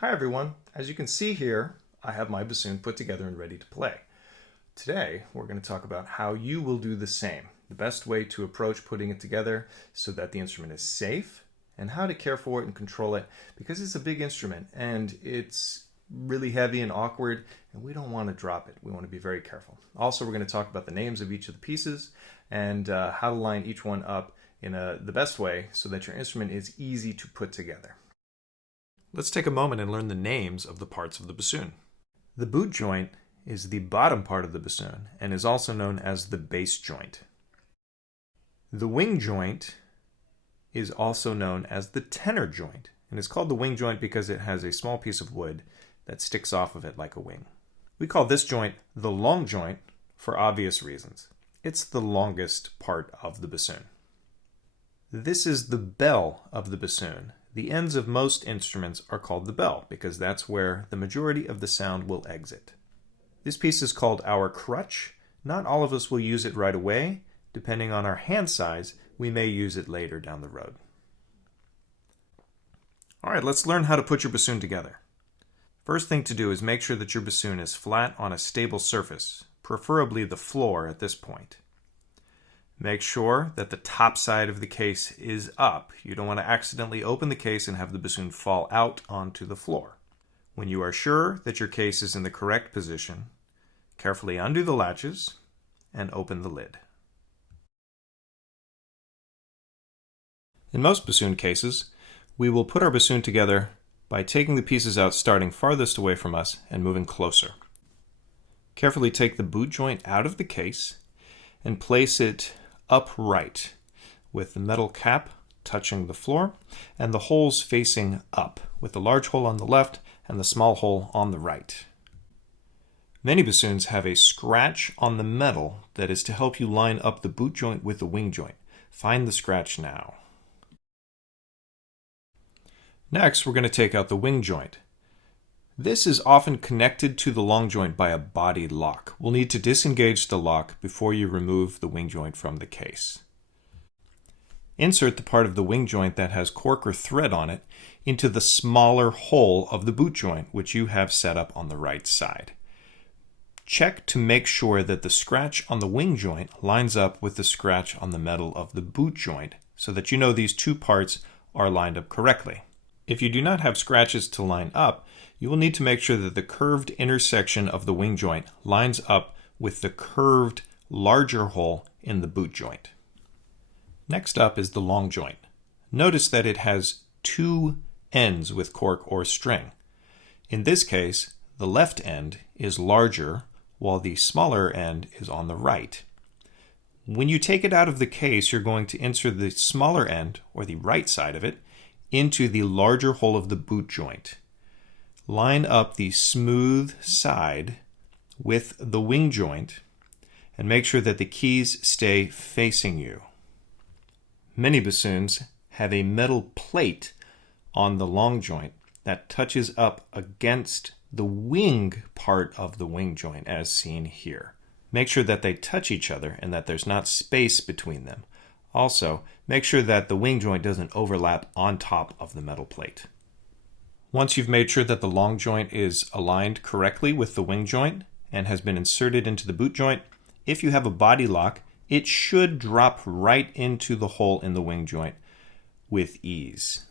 Hi everyone, as you can see here, I have my bassoon put together and ready to play. Today, we're going to talk about how you will do the same, the best way to approach putting it together so that the instrument is safe, and how to care for it and control it because it's a big instrument and it's really heavy and awkward and we don't want to drop it. We want to be very careful. Also, we're going to talk about the names of each of the pieces and how to line each one up in the best way so that your instrument is easy to put together. Let's take a moment and learn the names of the parts of the bassoon. The boot joint is the bottom part of the bassoon and is also known as the bass joint. The wing joint is also known as the tenor joint and is called the wing joint because it has a small piece of wood that sticks off of it like a wing. We call this joint the long joint for obvious reasons. It's the longest part of the bassoon. This is the bell of the bassoon. The ends of most instruments are called the bell because that's where the majority of the sound will exit. This piece is called our crutch. Not all of us will use it right away. Depending on our hand size, we may use it later down the road. All right, let's learn how to put your bassoon together. First thing to do is make sure that your bassoon is flat on a stable surface, preferably the floor at this point. Make sure that the top side of the case is up. You don't want to accidentally open the case and have the bassoon fall out onto the floor. When you are sure that your case is in the correct position, carefully undo the latches and open the lid. In most bassoon cases, we will put our bassoon together by taking the pieces out starting farthest away from us and moving closer. Carefully take the boot joint out of the case and place it upright with the metal cap touching the floor and the holes facing up with the large hole on the left and the small hole on the right. Many bassoons have a scratch on the metal that is to help you line up the boot joint with the wing joint. Find the scratch now. Next, we're going to take out the wing joint. This is often connected to the long joint by a body lock. We'll need to disengage the lock before you remove the wing joint from the case. Insert the part of the wing joint that has cork or thread on it into the smaller hole of the boot joint, which you have set up on the right side. Check to make sure that the scratch on the wing joint lines up with the scratch on the metal of the boot joint so that you know these two parts are lined up correctly. If you do not have scratches to line up, you will need to make sure that the curved intersection of the wing joint lines up with the curved larger hole in the boot joint. Next up is the long joint. Notice that it has two ends with cork or string. In this case, the left end is larger while the smaller end is on the right. When you take it out of the case, you're going to insert the smaller end, or the right side of it, into the larger hole of the boot joint. Line up the smooth side with the wing joint and make sure that the keys stay facing you. Many bassoons have a metal plate on the long joint that touches up against the wing part of the wing joint as seen here. Make sure that they touch each other and that there's not space between them. Also, make sure that the wing joint doesn't overlap on top of the metal plate. Once you've made sure that the long joint is aligned correctly with the wing joint and has been inserted into the boot joint, if you have a body lock, it should drop right into the hole in the wing joint with ease.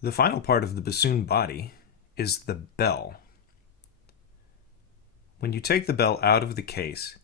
The final part of the bassoon body is the bell. When you take the bell out of the case,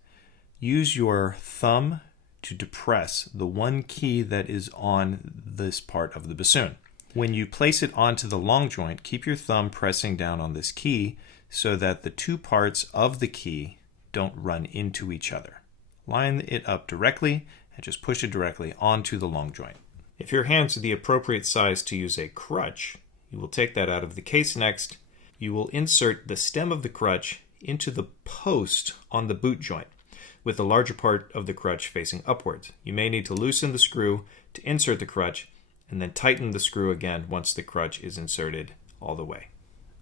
use your thumb to depress the one key that is on this part of the bassoon. When you place it onto the long joint, keep your thumb pressing down on this key so that the two parts of the key don't run into each other. Line it up directly and just push it directly onto the long joint. If your hands are the appropriate size to use a crutch, you will take that out of the case next. You will insert the stem of the crutch into the post on the boot joint, with the larger part of the crutch facing upwards. You may need to loosen the screw to insert the crutch and then tighten the screw again once the crutch is inserted all the way.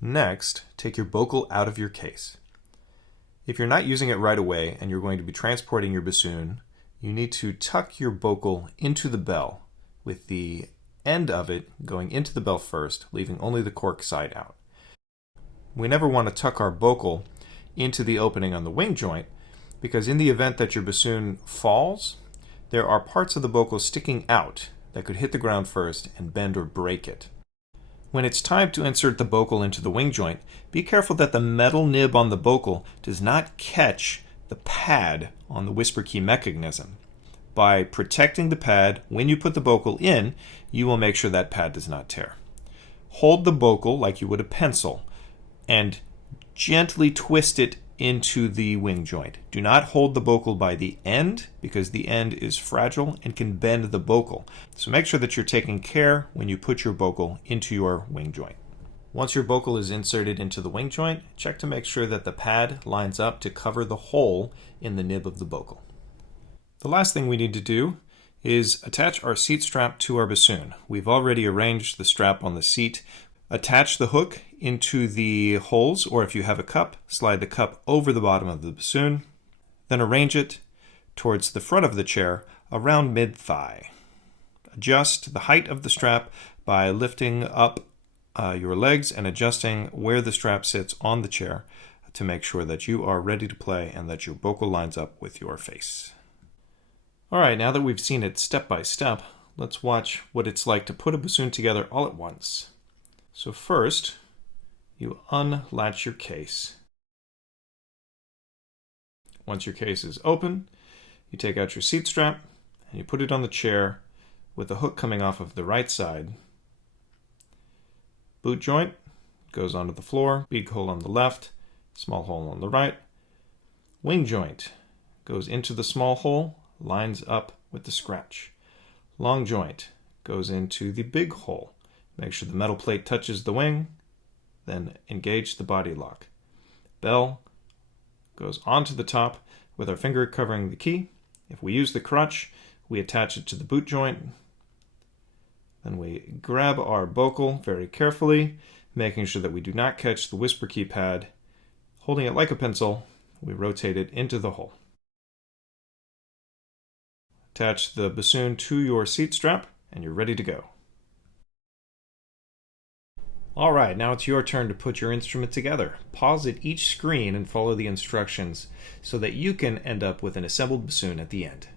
Next, take your bocal out of your case. If you're not using it right away and you're going to be transporting your bassoon, you need to tuck your bocal into the bell with the end of it going into the bell first, leaving only the cork side out. We never want to tuck our bocal into the opening on the wing joint, because in the event that your bassoon falls, there are parts of the bocal sticking out that could hit the ground first and bend or break it. When it's time to insert the bocal into the wing joint, be careful that the metal nib on the bocal does not catch the pad on the whisper key mechanism. By protecting the pad when you put the bocal in, you will make sure that pad does not tear. Hold the bocal like you would a pencil and gently twist it into the wing joint. Do not hold the bocal by the end, because the end is fragile and can bend the bocal. So make sure that you're taking care when you put your bocal into your wing joint. Once your bocal is inserted into the wing joint, check to make sure that the pad lines up to cover the hole in the nib of the bocal. The last thing we need to do is attach our seat strap to our bassoon. We've already arranged the strap on the seat. Attach the hook into the holes, or if you have a cup, slide the cup over the bottom of the bassoon. Then arrange it towards the front of the chair around mid-thigh. Adjust the height of the strap by lifting up your legs and adjusting where the strap sits on the chair to make sure that you are ready to play and that your bocal lines up with your face. Alright, now that we've seen it step by step, let's watch what it's like to put a bassoon together all at once. So first, you unlatch your case. Once your case is open, you take out your seat strap and you put it on the chair with the hook coming off of the right side. Boot joint goes onto the floor, big hole on the left, small hole on the right. Wing joint goes into the small hole, lines up with the scratch. Long joint goes into the big hole. Make sure the metal plate touches the wing, then engage the body lock. Bell goes onto the top with our finger covering the key. If we use the crutch, we attach it to the boot joint. Then we grab our bocal very carefully, making sure that we do not catch the whisper key pad. Holding it like a pencil, we rotate it into the hole. Attach the bassoon to your seat strap, and you're ready to go. Alright, now it's your turn to put your instrument together. Pause at each screen and follow the instructions so that you can end up with an assembled bassoon at the end.